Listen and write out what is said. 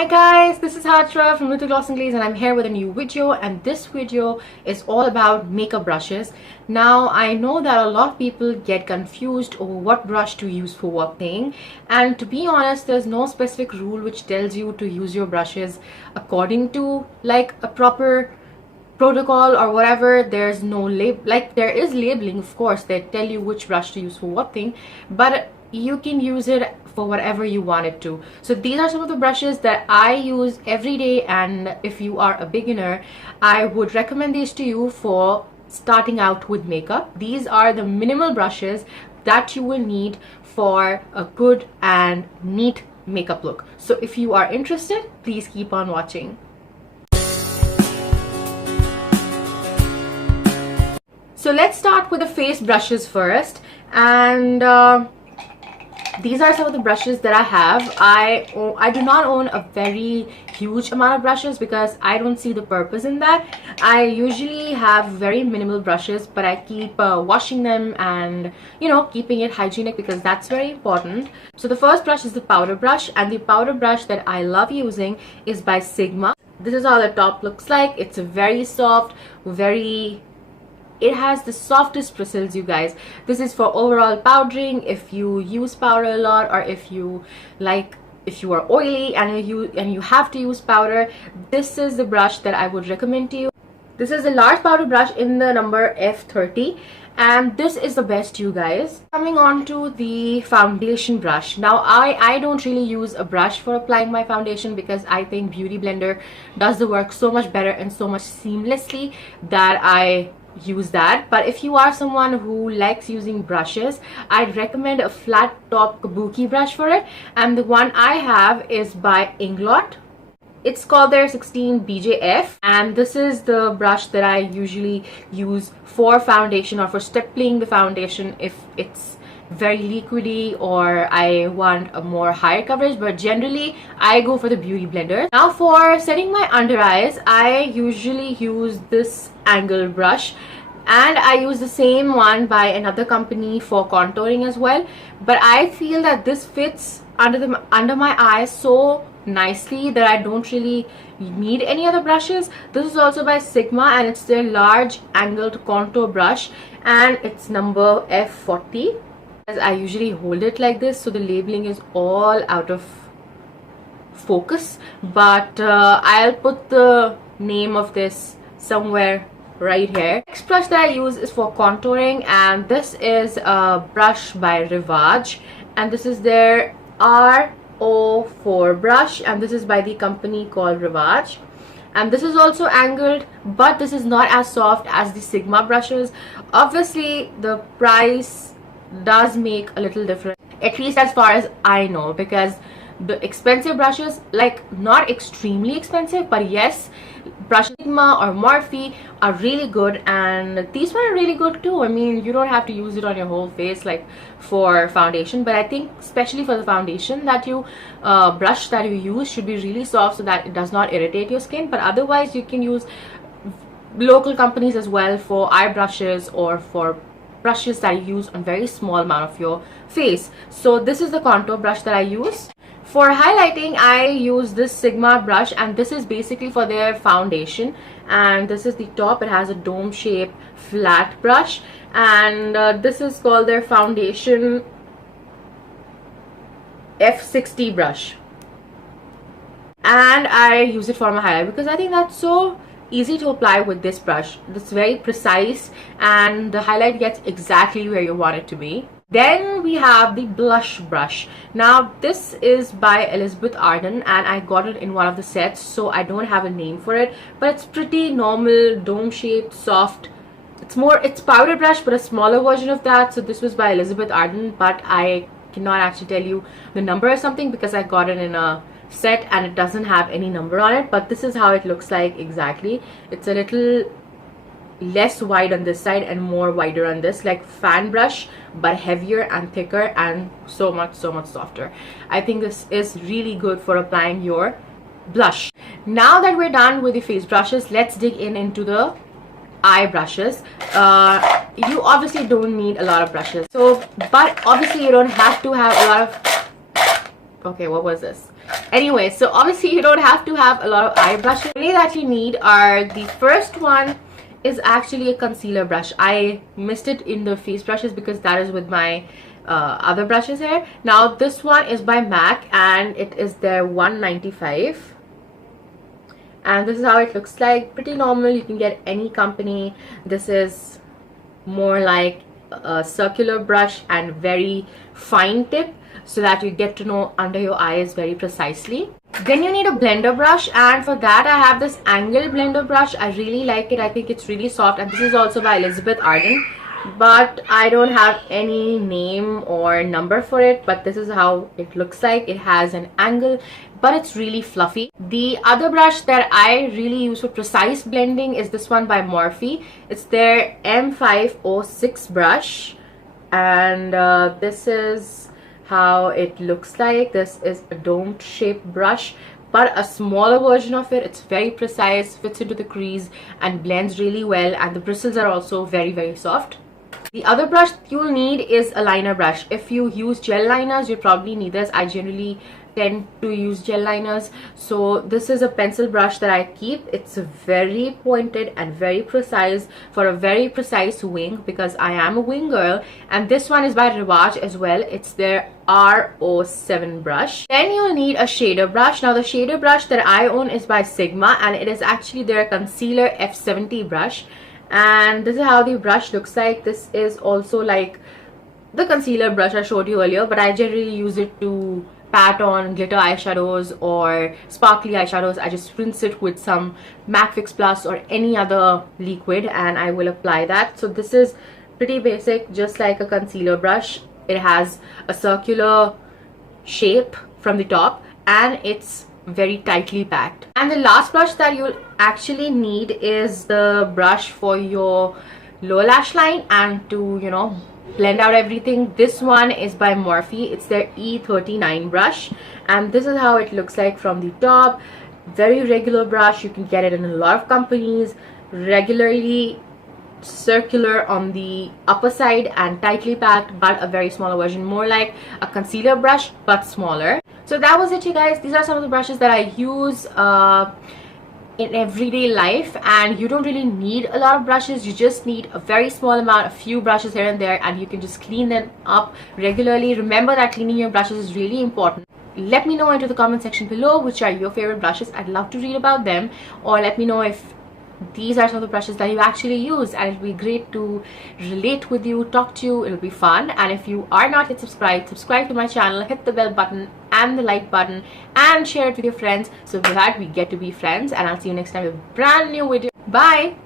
Hi guys, this is Hatra from Little Gloss and Glaze, and I'm here with a new video, and this video is all about makeup brushes. Now I know that a lot of people get confused over what brush to use for what thing, and to be honest, there's no specific rule which tells you to use your brushes according to like a proper protocol or whatever. There's no there is labeling, of course, they tell you which brush to use for what thing, but you can use it for whatever you want it to. So these are some of the brushes that I use every day, and if you are a beginner, I would recommend these to you for starting out with makeup. These are the minimal brushes that you will need for a good and neat makeup look. So if you are interested, please keep on watching. So let's start with the face brushes first, and these are some of the brushes that I have. I do not own a very huge amount of brushes because I don't see the purpose in that. I usually have very minimal brushes, but I keep washing them and, you know, keeping it hygienic because that's very important. So the first brush is the powder brush, and the powder brush that I love using is by Sigma. This is how the top looks like. It's very soft, it has the softest bristles, you guys. This is for overall powdering. If you use powder a lot, or if you are oily and you have to use powder, this is the brush that I would recommend to you. This is a large powder brush in the number F30, and this is the best, you guys. Coming on to the foundation brush. Now I don't really use a brush for applying my foundation because I think Beauty Blender does the work so much better and so much seamlessly that I use that. But if you are someone who likes using brushes, I'd recommend a flat top kabuki brush for it, and the one I have is by Inglot. It's called their 16 BJF, and this is the brush that I usually use for foundation or for stippling the foundation if it's very liquidy or I want a more higher coverage, but generally I go for the Beauty Blender. Now for setting my under eyes, I usually use this angle brush, and I use the same one by another company for contouring as well, but I feel that this fits under my eyes so nicely that I don't really need any other brushes. This is also by Sigma, and it's their large angled contour brush, and it's number F40. I usually hold it like this, so the labeling is all out of focus, but I'll put the name of this somewhere right here. Next brush that I use is for contouring, and this is a brush by Rivage, and this is their R04 brush, and this is by the company called Rivage. And this is also angled, but this is not as soft as the Sigma brushes. Obviously the price does make a little difference, at least as far as I know, because the expensive brushes, like not extremely expensive, but yes, brushes Sigma or Morphe are really good, and these ones are really good too. I mean, you don't have to use it on your whole face like for foundation, but I think especially for the foundation that you brush that you use should be really soft so that it does not irritate your skin. But otherwise you can use local companies as well for eye brushes or for brushes that you use on very small amount of your face. So this is the contour brush that I use. For highlighting, I use this Sigma brush, and this is basically for their foundation, and this is the top. It has a dome shape flat brush, and this is called their foundation F60 brush, and I use it for my highlight because I think that's so easy to apply with this brush. It's very precise, and the highlight gets exactly where you want it to be. Then we have the blush brush. Now this is by Elizabeth Arden, and I got it in one of the sets, so I don't have a name for it, but it's pretty normal, dome shaped, soft. It's powder brush, but a smaller version of that. So this was by Elizabeth Arden, but I cannot actually tell you the number or something because I got it in a set and it doesn't have any number on it. But this is how it looks like exactly. It's a little less wide on this side and more wider on this, like fan brush, but heavier and thicker and so much softer. I think this is really good for applying your blush. Now that we're done with the face brushes, let's dig into the eye brushes. You obviously don't need a lot of brushes, but obviously you don't have to have a lot of Okay, what was this? Anyway, so obviously you don't have to have a lot of eye brushes. The only that you need are, the first one is actually a concealer brush. I missed it in the face brushes because that is with my other brushes here. Now this one is by MAC and it is their 195, and this is how it looks like. Pretty normal, you can get any company. This is more like a circular brush and very fine tip, so that you get to know under your eyes very precisely. Then you need a blender brush, and for that I have this angle blender brush. I really like it. I think it's really soft, and this is also by Elizabeth Arden, but I don't have any name or number for it, but this is how it looks like. It has an angle, but it's really fluffy. The other brush that I really use for precise blending is this one by Morphe. It's their M506 brush, and this is how it looks like. This is a domed shaped brush, but a smaller version of it. It's very precise, fits into the crease and blends really well, and the bristles are also very soft. The other brush you'll need is a liner brush. If you use gel liners, you probably need this. I generally tend to use gel liners, so this is a pencil brush that I keep. It's very pointed and very precise for a very precise wing, because I am a wing girl. And this one is by Rivaage as well. It's their R07 brush. Then you'll need a shader brush. Now the shader brush that I own is by Sigma, and it is actually their concealer F70 brush, and this is how the brush looks like. This is also like the concealer brush I showed you earlier, but I generally use it to pat on glitter eyeshadows or sparkly eyeshadows. I just rinse it with some MAC Fix Plus or any other liquid, and I will apply that. So this is pretty basic, just like a concealer brush. It has a circular shape from the top, and it's very tightly packed. And the last brush that you'll actually need is the brush for your lower lash line and to, you know, blend out everything. This one is by Morphe. It's their E39 brush, and this is how it looks like from the top. Very regular brush. You can get it in a lot of companies. Regularly circular on the upper side and tightly packed, but a very smaller version, more like a concealer brush but smaller. So that was it, you guys. These are some of the brushes that I use in everyday life, and you don't really need a lot of brushes. You just need a very small amount, a few brushes here and there, and you can just clean them up regularly. Remember that cleaning your brushes is really important. Let me know into the comment section below which are your favorite brushes. I'd love to read about them, or let me know if these are some of the brushes that you actually use, and it'll be great to relate with you, talk to you. It'll be fun. And if you are not yet subscribed, subscribe to my channel, hit the bell button and the like button, and share it with your friends so that we get to be friends. And I'll see you next time with a brand new video. Bye.